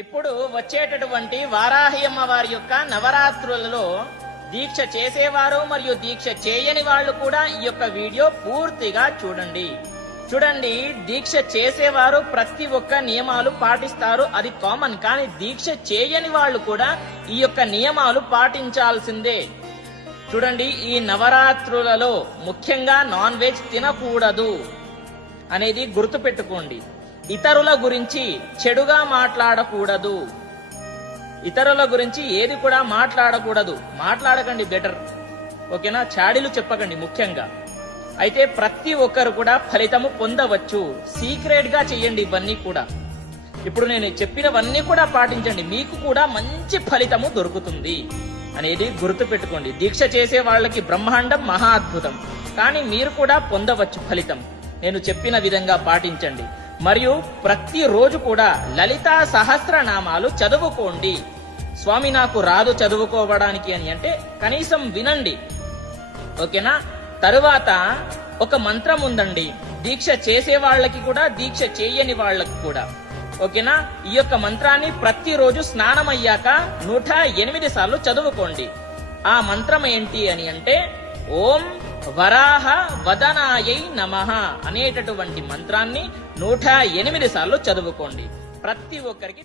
ఇప్పుడు వచ్చేటటువంటి వారాహి అమ్మవారి యొక్క నవరాత్రులలో దీక్ష చేసేవారు మరియు దీక్ష చేయని వాళ్ళు కూడా ఈ యొక్క వీడియో పూర్తిగా చూడండి. దీక్ష చేసేవారు ప్రతి ఒక్క నియమాలు పాటిస్తారు, అది కామన్. కానీ దీక్ష చేయని వాళ్ళు కూడా ఈ యొక్క నియమాలు పాటించాల్సిందే. చూడండి, ఈ నవరాత్రులలో ముఖ్యంగా నాన్ వెజ్ తినకూడదు అనేది గుర్తుపెట్టుకోండి. ఇతరుల గురించి చెడుగా మాట్లాడకూడదు, ఇతరుల గురించి ఏది కూడా మాట్లాడకండి, బెటర్. ఓకేనా? చాడీలు చెప్పకండి ముఖ్యంగా. అయితే ప్రతి ఒక్కరు కూడా ఫలితము పొందవచ్చు. సీక్రెట్ గా చెయ్యండి ఇవన్నీ కూడా. ఇప్పుడు నేను చెప్పినవన్నీ కూడా పాటించండి, మీకు కూడా మంచి ఫలితము దొరుకుతుంది అనేది గుర్తుపెట్టుకోండి. దీక్ష చేసే వాళ్ళకి బ్రహ్మాండం మహా అద్భుతం, కానీ మీరు కూడా పొందవచ్చు ఫలితం. నేను చెప్పిన విధంగా పాటించండి. మరియు ప్రతిరోజు కూడా లలితా సహస్రనామాలు చదువుకోండి. స్వామి నాకు రాదు చదువుకోవడానికి అని అంటే కనీసం వినండి. ఓకేనా? తరువాత ఒక మంత్రం ఉందండి, దీక్ష చేసే వాళ్ళకి కూడా దీక్ష చేయని వాళ్ళకి కూడా. ఓకేనా? ఈ యొక్క మంత్రాన్ని ప్రతిరోజు స్నానం అయ్యాక 108 సార్లు చదువుకోండి. ఆ మంత్రం ఏంటి అని అంటే ఓం వరాహ వదనాయై నమః అనేటటువంటి మంత్రాన్ని 108 సార్లు చదువుకోండి. ప్రతి ఒక్కరికి